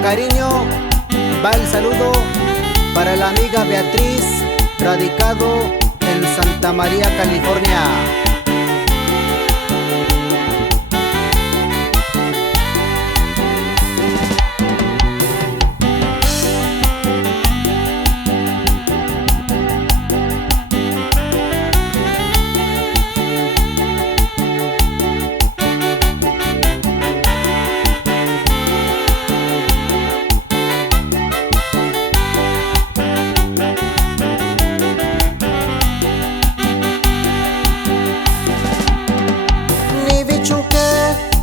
Con cariño va el saludo para la amiga Beatriz, radicado en Santa María, California.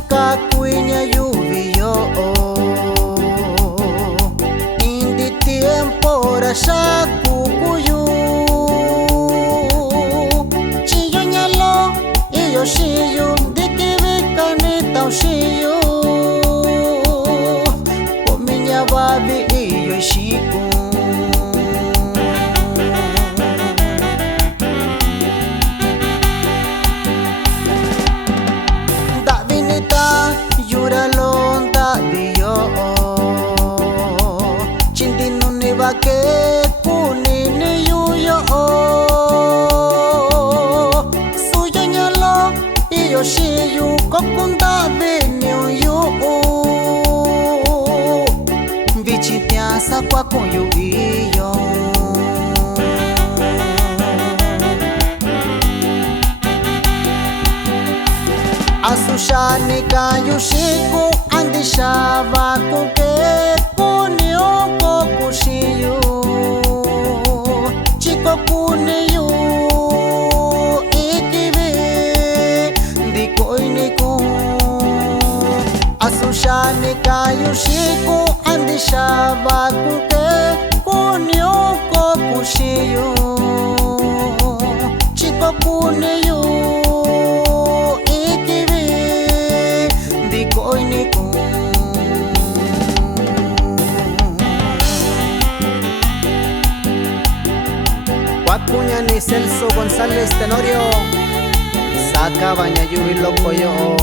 Cacuiña lluvio indi tiempo rasha kukuyu chiyo nyalo iyo shiyu dikivika nita ushiyu pominya babi iyo ishiku que kunini yuyo suyo nyalo iyo shiyu kokunda benyo yu bichi piasa kwa kuyu iyo asushani kayushiku andishava kuke kunioko kushiyu chiko kuniyu ikibi ndikoiniku asushani kayushiku andishava kuke kunioko kushiyu chiko kuniyu ikibi ndikoiniku Wacuña ni Celso González Tenorio saca baña yubi loco yo.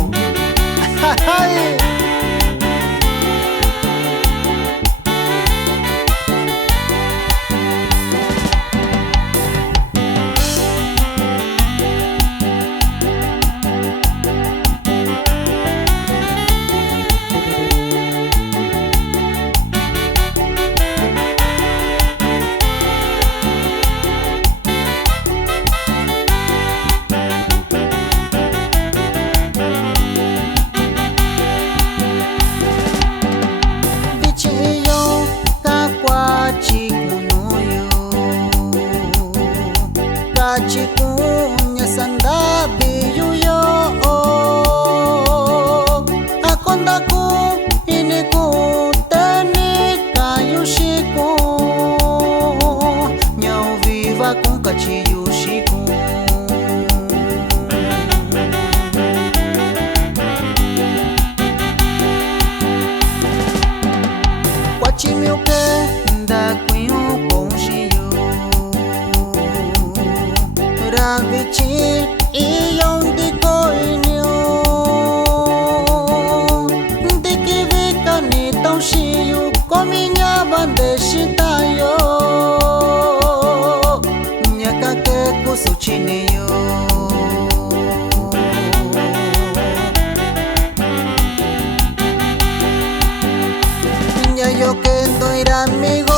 Chikunya sanda biyuyo akondaku iniku teni kayushiku nyau viva con kachiyushiku wachimiuke ndakuyu konshiyo Ravichi iyondi koinyo ndikivika nitaushiyu kominya bandeshitayo nyakake kusuchiniyo nyayokendo iramigo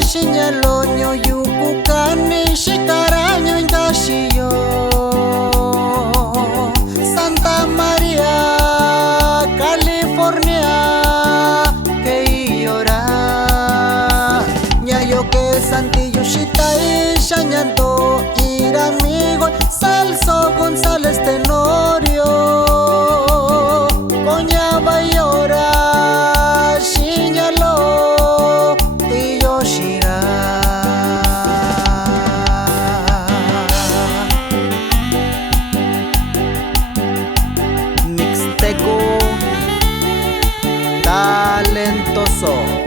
ishinyalonyo yukukani shikaraño indashiyo Santa María, California que llora ñayo que santillo shitai shañando ir amigo Celso González Tenorio coña va llora shiñalo y yoshira talentoso.